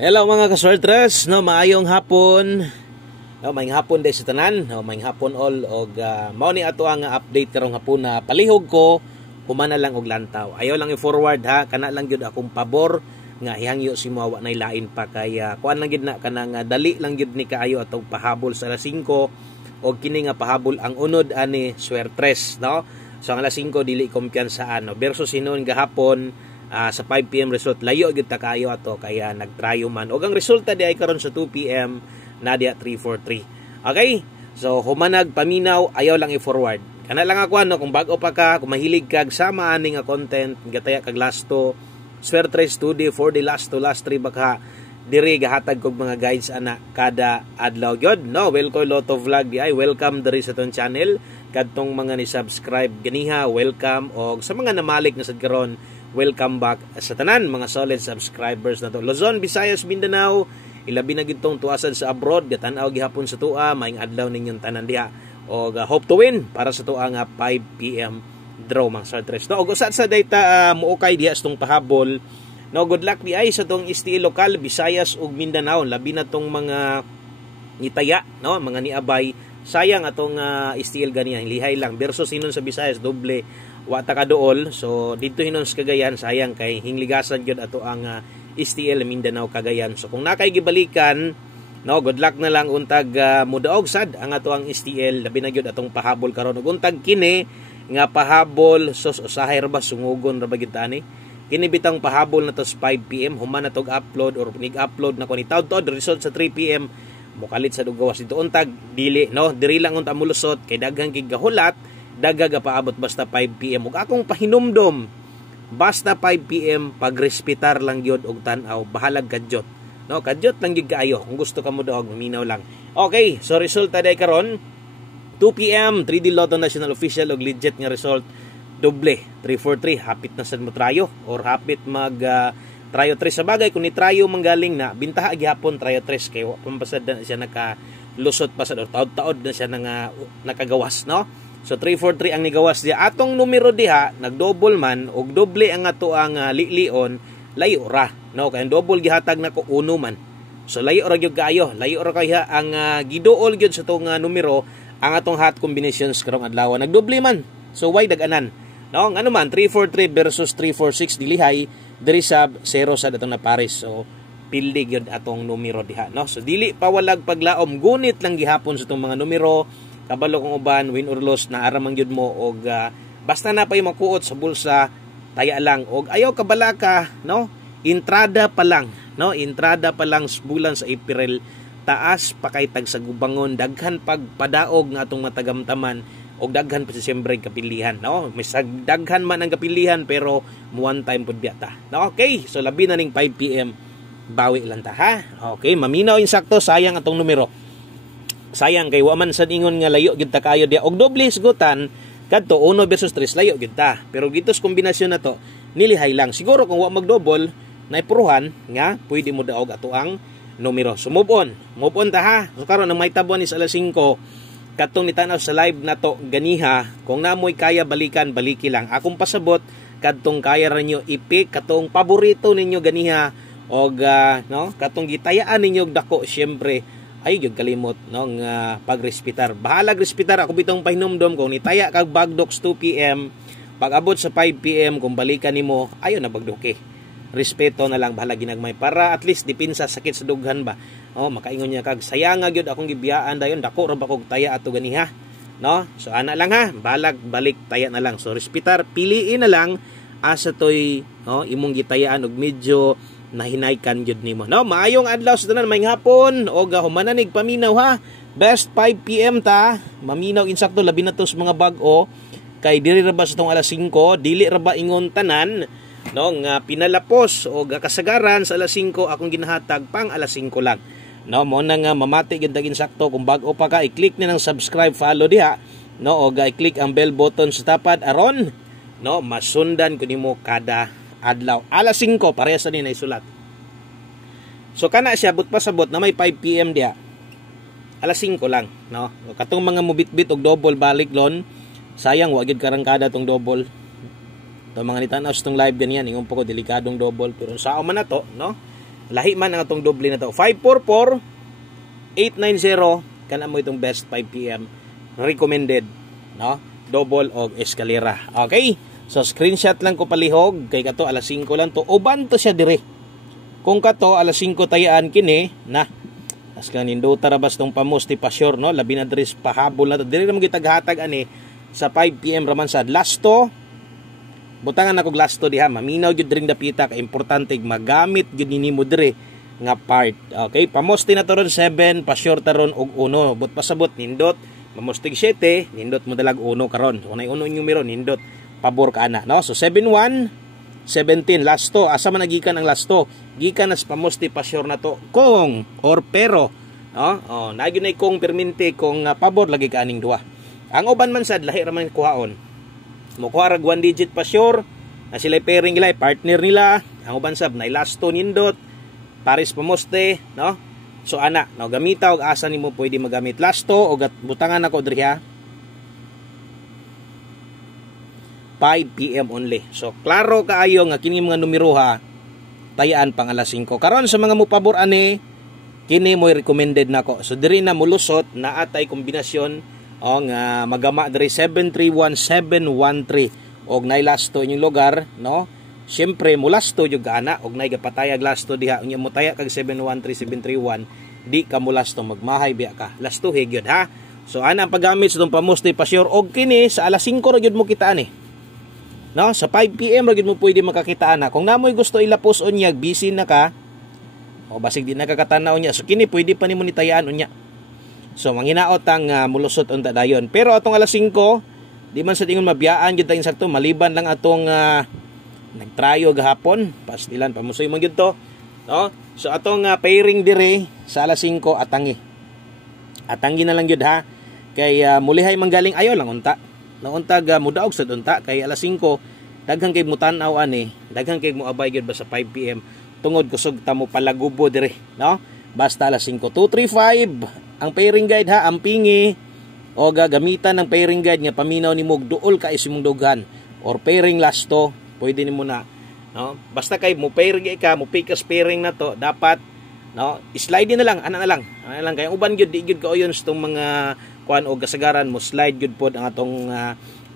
Hello mga kaswertres, no, maayong hapon. No, maayong hapon day sa tanan, no, maayong hapon all og mao ni ato ang update karong hapon na palihog ko humana lang og lantaw. Ayaw lang i-forward ha, kana lang gyud akong pabor nga hihangyo si mo wa nay lain pa kay kuan lang gyud na kanang dali lang gyud ni kaayo atong pahabol sa alas 5 og kini nga pahabol ang unod ani swertres, no. So ang alas 5 dili kumpiyansaan, no, versus hinon gahapon sa 5 PM result layo gyud ta kayo ato kaya nagtrayo man og ang resulta di ay karon sa 2 PM na dia 343. Okay, so humanag paminaw, ayaw lang i-forward kana lang ako ano, kung bago pa ka, kung mahilig kag sama ani nga content gataya kag lasto swertres today for the last 3 baka diri gahatag kog mga guides ana kada adlaw gyud, no. Welcome Lotto Vlog di ay welcome diri sa ton channel kadtong mga ni subscribe ganiha, welcome, og sa mga namalik na sad karon welcome back sa tanan mga solid subscribers na to. Luzon, Visayas, Mindanao, ilabi na gitong tuasan sa abroad, gatanaw gihapon sa tua, maing adlaw ninyong tanan diha. Og hope to win para sa tua nga 5 PM draw mga swertres. No, og usat sa data muukay diha sa tong pahabol. No, good luck di ay sa tong STL lokal Visayas ug Mindanao, labi na tong mga nitaya, no, mga niabay. Sayang atong STL ganiya, lihay lang versus hinon sa Visayas doble wata ka dool. So dito hinon sa Cagayan sayang kay hingligasan gyud ato ang STL Mindanao Cagayan. So kung nakay gibalikan, no, good luck na lang untag mudaog sad ang ato ang STL labi na gyud atong pahabol karon ug untag kini nga pahabol sos usahay ra ba sungugon ra ba gyud ani kini bitang pahabol na to sa 5 PM human na tog upload or nig-upload na ko ni taud-taud result sa 3 PM mukalit sa dugawas dito untag dili, no, diri lang unta mulusot kay daghang gigahulat dagag paabot basta 5 PM ug akong pahinumdom basta 5 PM pagrespetar lang gyud og tan-aw bahalag kadyot, no, kadyot lang gyud kaayo kung gusto ka mo daog minaw lang. Okay, so resulta day karon 2 PM 3D Lotto National Official og legit nga result doble 343 hapit na sad mo trayo or hapit mag trayo 3 sa bagay kung ni trayo manggaling na bintaha gihapon trayo 3 kay wa pampasad na siya nakalusot pa sa taod-taod na siya nakagawas, no. So 343 ang nigawas diya. Atong numero diha nagdouble man og doble ang ato ang lilion, layo ra, no, kay double gihatag nako uno man. So layo ra gyud kaayo, layo ra kaya ang giduol gyud sa tong numero ang atong hot combinations karong adlaw nagdoble man. So why dag-anan, no, ngano man 343 versus 346 dilihay diri sa 0 sa atong na pares. So pildi gyud atong numero diha, no. So dili pa walag paglaom, gunit lang gihapon sa tong mga numero. Kabalo kong uban, win or loss na aramang yun mo og basta na pa yung makuot sa bulsa taya lang og ayaw kabalaka, no, entrada pa lang, no, entrada pa lang bulan sa April taas pa kay tag sa gubangon daghan pagpadaog nga atong matagamtaman og daghan pa sa siyempre kapilihan, no, may daghan man ang kapilihan pero one time pud biyata, no. Okay, so labi na ning 5 PM bawi lang ta ha. Okay, maminaw insakto, sayang atong numero. Sayang kay wa man sad ingon nga layo gid ta kayo dia og doble isgutan kadto 1 versus 3 layo gid ta pero gitos kombinasyon na to nilihay lang siguro kung wa magdouble naipuruhan nga pwede mo daog ato ang numero. So move on ta ha. So karon ang may tabuan is alas 5 katong nitanaw sa live na to ganiha kung namoy kaya balikan baliki lang akong pasabot kadtong kaya ra nyo ipik katong paborito ninyo ganiha og no, katong gitayaan ninyo dako syempre ay gyud kalimot, no, nga pagrespetar. Bahalag respetar ako bitong pahinumdom kung nitaya kag bagdoks 2 PM pag abot sa 5 PM kung balikan nimo ayo na bagdoke. Respeto na lang bahala ginagmay para at least dipinsa sakit sa dughan ba. Oh, makaingon niya kag sayang gyud akong gibiyaan dayon dako ra ba kog taya ato ganiha, no. So ana lang ha, balag balik taya na lang. So respetar piliin na lang asa toy, no, imong gitayaan og medyo nahinaykan gyud nimo, no. Maayong adlaw sa tanan, maayong hapon og humananig paminaw ha. Best 5 PM ta maminaw insakto labi na to sa mga bag-o kay diri ra ba sa tong alas 5 dili ra ba ingon tanan, no, nga pinalapos og kasagaran sa alas 5 akong ginahatag pang alas 5 lang, no. Mo na nga mamati gyud dag insakto kung bag-o pa ka i-click ni ng subscribe follow diha, no, og i-click ang bell button sa tapad aron, no, masundan ko nimo kada adlaw alas 5 parehas ni naisulat. So kana siya but pasabot na may 5 PM dia alas 5 lang, no. Katong mga mubit-bit og double balik lon sayang wa gyud karangkada tong double to mga nitanaw sa tong live ganyan ingon pa ko delikadong double pero sao man na to, no. lahi man ang atong doble na to. 544-890 kana mo itong best 5 PM recommended, no? Double og eskalera. Okay? So screenshot lang ko palihog kay kato alas 5 lang to. Uban to siya dire. Kung kato alas 5 tayaan kini na as kanindo tarabas tong pamusti pa sure, no? Labi na dres pahabol na to. Dire ra mo gitaghatag ani sa 5 PM raman sad. Lasto butangan ako lasto diha. Maminaw gyud dring dapita ka importante magamit gyud nimo dire nga part. Okay, pamusti na to ron 7, pa sure ta ron og 1. But pasabot nindot mamustig 7, nindot mo dalag 1 karon. So nay 1 numero nindot pabor ka ana, no? So 71 17 lasto. Asa man nagikan ang lasto? Gikan nas pamusti pa sure na to kung or pero, no? Oh, nagyo nay kung permente kung pabor lagi ka aning duha. Ang uban man sad lahi ra man kuhaon. Mo kuha rag 1 digit pa sure na sila pairing nila, partner nila. Ang uban sab nay lasto nindot pares pamusti, no? So ana, no, gamita og asa nimo pwede magamit lasto o butangan ako diri 5 PM only. So klaro kaayo nga kini mga numero ha tayaan pang alas 5. Karon sa mga mopabor ani kini mo recommended nako. So diri na mulusot na atay kombinasyon o nga magama diri 731713 og nay lasto inyong lugar, no? Siyempre mulasto jud ana og nay gapatayag lasto diha unya mo taya kag 713731 di ka mulasto magmahay biya ka lastuhe gyud ha. So ana ang paggamit sa tong pamusti pa sure og kini sa alas 5 ra gyud mo kita ani, no? Sa 5 PM ra gyud mo pwede makakita ana. Kung namoy gusto ilapos unya busy na ka o basig di nakakatanaw niya, so kini pwede pa nimo nitayaan unya. So manghinaot ang mulusot unta dayon. Pero atong alas 5 di man sa tingon mabiyaan gyud tayong sakto maliban lang atong nagtrayo gahapon pastilan pamusoy man gyud to, no? So atong pairing dire sa alas 5 atangi na lang gyud ha kay mulihay manggaling ayo lang unta, no? Untag mudaog sad unta kay alas 5 daghang kay mutan-aw ani, daghang kay moabay gyud ba sa 5 PM tungod kusog ta mo palagubo dire, no? Basta alas 5 235 ang pairing guide ha, ang pingi o gagamitan ng pairing guide nga paminaw nimo duol ka isimong dughan or pairing lasto pwede nimo na, no? Basta kay mo pairing ka, mo pick pairing na to, dapat, no, slide na lang, ana na lang kay uban gyud di gyud kaoyon tong mga kuan o kasagaran mo slide gyud pod ang atong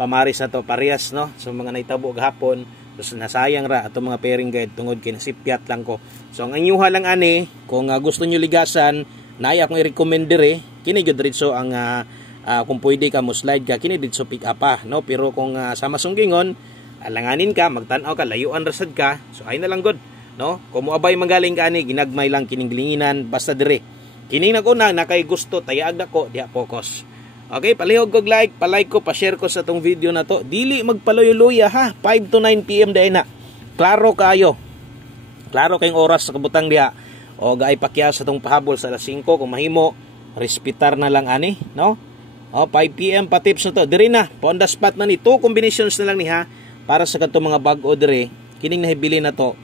pamaris na to parehas, no? So mga naitabo gahapon, so nasayang ra atong mga pairing guide tungod kay nasipyat lang ko. So ang anyuha lang ani kung gusto nyo ligasan naay akong i-recommend dire kini gyud diretso ang kung pwede ka mo slide ka kini dito pick up pa, no? Pero kung sa masunggingon alanganin ka, magtanaw ka, layuan rasad ka, so ay na lang good, no? Kung moabay manggaling ka ani, ginagmay lang kining gilinginan basta dire. Kining naguna na kay gusto tayaag nako diha focus. Okay, palihog kog like, pa-like ko, pa-share ko sa tong video na to. Dili magpaluyo-luya ha, 5 to 9 PM dai na. Klaro kayo. Klaro kayong oras sa kabutang diha. O gaay pakya sa tong pahabol sa alas 5 kung mahimo, respetar na lang ani, no? O 5 PM pa tips na to. Diri na, on the spot na ni 2 combinations na lang ni ha. Para sa kanto mga bag-o dire, kining nahibili na to.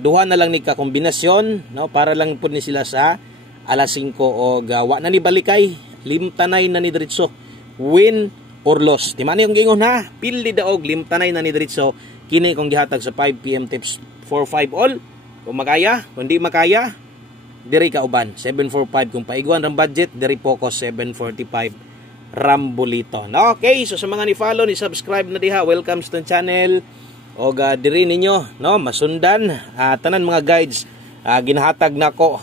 Duha na lang ni ka kombinasyon, no? Para lang pud ni sila sa alas 5 o gawa na ni balikay, limtanay na ni diretso. Win or loss. Di man yung gingon ha, pildi daog limtanay na ni diretso. Kini kung gihatag sa 5 PM tips 45 all. Kung makaya, kung di makaya, diri ka uban 745 kung paiguan ang budget, diri focus 745. Rambolito. No? Okay, so sa mga ni-follow, ni-subscribe na diha, welcome sa itong channel. O diri ninyo, no? Masundan. Tanan mga guides, ginahatag na ko.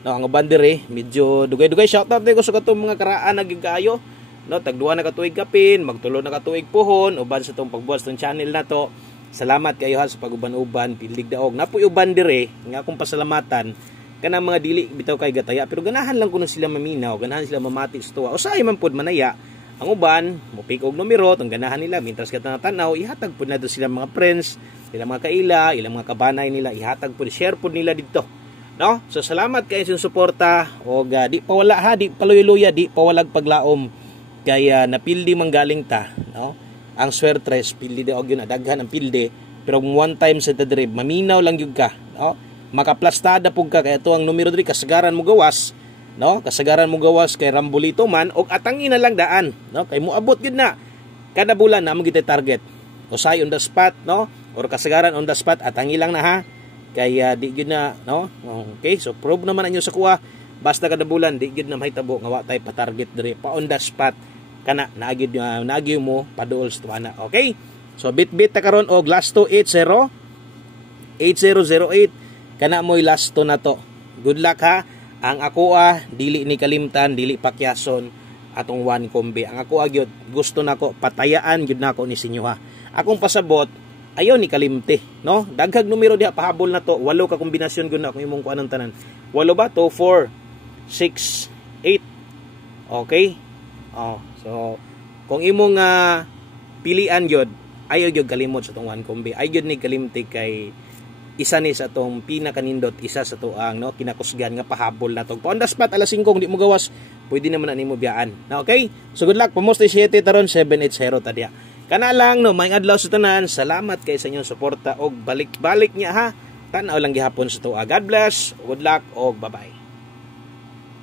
No, ang uban diri, medyo dugay-dugay. Shoutout din ko sa katong mga karaan na gigayo. No, tagduha na katuig kapin, magtulo na katuig puhon, uban sa itong pagbuhat sa channel na to. Salamat kayo ha sa pag-uban-uban, pilig daog. Napoy uban diri, nga akong pasalamatan. Kanang mga dili bitaw kay gataya pero ganahan lang kuno sila maminaw, ganahan sila mamati sa tuwa. Usahay man pod manaya. Ang uban mo pick og numero tong ganahan nila mintras ka tanaw ihatag pod na do sila mga friends, sila mga kaila, ilang mga kabanay nila ihatag pod share pod nila didto. No? So salamat kay sa suporta og di pa wala ha, di paluya-luya, di pa walag paglaom kay napildi manggaling ta, no? Ang swertres pildi daog yun daghan ang pildi pero one time sa tadrib maminaw lang gyud ka, no? Makaplastada pug ka kay ato ang numero diri kasagaran mo gawas, no? Kasagaran mo gawas kay Rambolito man og atangi na lang daan, no? Kay moabot gid na kada bulan na mo gid target. Usay on the spot, no? Or kasagaran on the spot atangi lang na ha. kaya di gyud na no. Okay, so prove naman anyo sa kuha basta kada bulan di gyud na mahitabo nga wa tay pa-target diri pa on the spot kana naagid mo paduol sa tuana. Okay, so bit ta karon og last to 8008 kana mo'y last to na to. Good luck ha. Ang ako dili ni kalimtan, dili pakyason atong one kombi. Ang ako gyud gusto nako patayaan gyud nako ni sinyo ha. Akong pasabot ayaw ni kalimti, no? Daghag numero diha pahabol na to. 8 ka kombinasyon gyud na kung imong kuan ang tanan. 8 ba to? 4 6 8. Okay? So kung imong pilian gyud, ayaw gyud kalimot sa tong one kombi. Ayaw gyud ni kalimti kay isa ni sa tong pinakanindot, isa sa tuang no kinakusgan nga pahabol na tong on the spot alas 5 di mo gawas pwede naman na nimo biyaan na. Okay, so good luck pamoste 7 taron 780 ta dia kana lang no. May adlaw sa tanan, salamat kay sa inyong suporta og balik-balik niya ha. Tan-aw lang gihapon sa tuwa. God bless, good luck og bye bye.